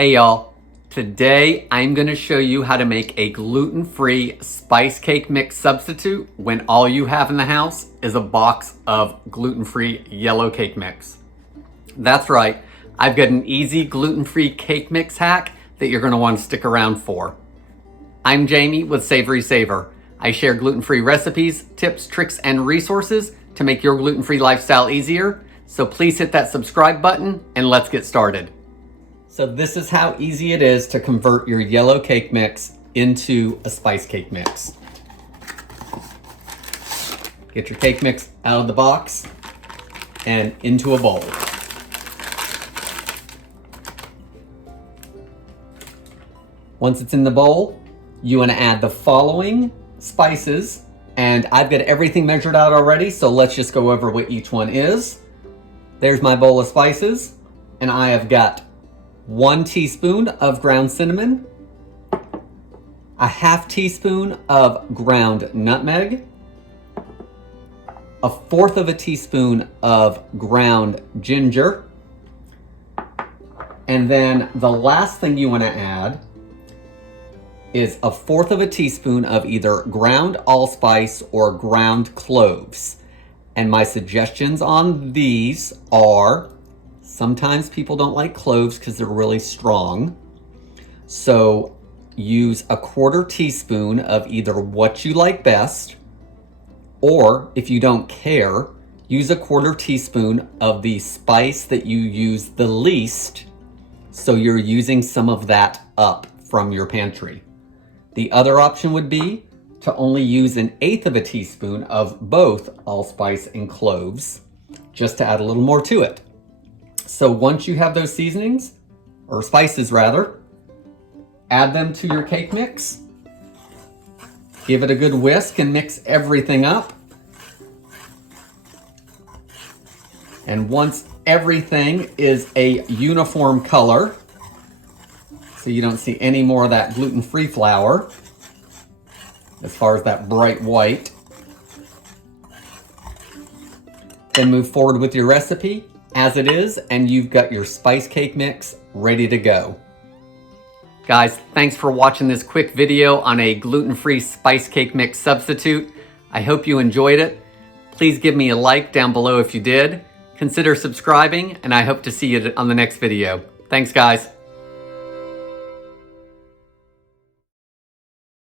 Hey y'all, today I'm going to show you how to make a gluten-free spice cake mix substitute when all you have in the house is a box of gluten-free yellow cake mix. That's right, I've got an easy gluten-free cake mix hack that you're going to want to stick around for. I'm Jamie with SavorySaver. I share gluten-free recipes, tips, tricks, and resources to make your gluten-free lifestyle easier. So please hit that subscribe button and let's get started. So this is how easy it is to convert your yellow cake mix into a spice cake mix. Get your cake mix out of the box and into a bowl. Once it's in the bowl, you want to add the following spices, and I've got everything measured out already, so let's just go over what each one is. There's my bowl of spices, and I have got 1 teaspoon of ground cinnamon, a half teaspoon of ground nutmeg, a 1/4 of a teaspoon of ground ginger, and then the last thing you want to add is a 1/4 of a teaspoon of either ground allspice or ground cloves. And my suggestions on these are, sometimes people don't like cloves because they're really strong. So use a 1/4 teaspoon of either what you like best, or if you don't care, use a 1/4 teaspoon of the spice that you use the least, so you're using some of that up from your pantry. The other option would be to only use 1/8 of a teaspoon of both allspice and cloves, just to add a little more to it. So once you have those seasonings, or spices rather, add them to your cake mix. Give it a good whisk and mix everything up. And once everything is a uniform color, so you don't see any more of that gluten-free flour, as far as that bright white, then move forward with your recipe as it is, and you've got your spice cake mix ready to go. Guys, thanks for watching this quick video on a gluten-free spice cake mix substitute. I hope you enjoyed it. Please give me a like down below if you did. Consider subscribing, and I hope to see you on the next video. Thanks, guys.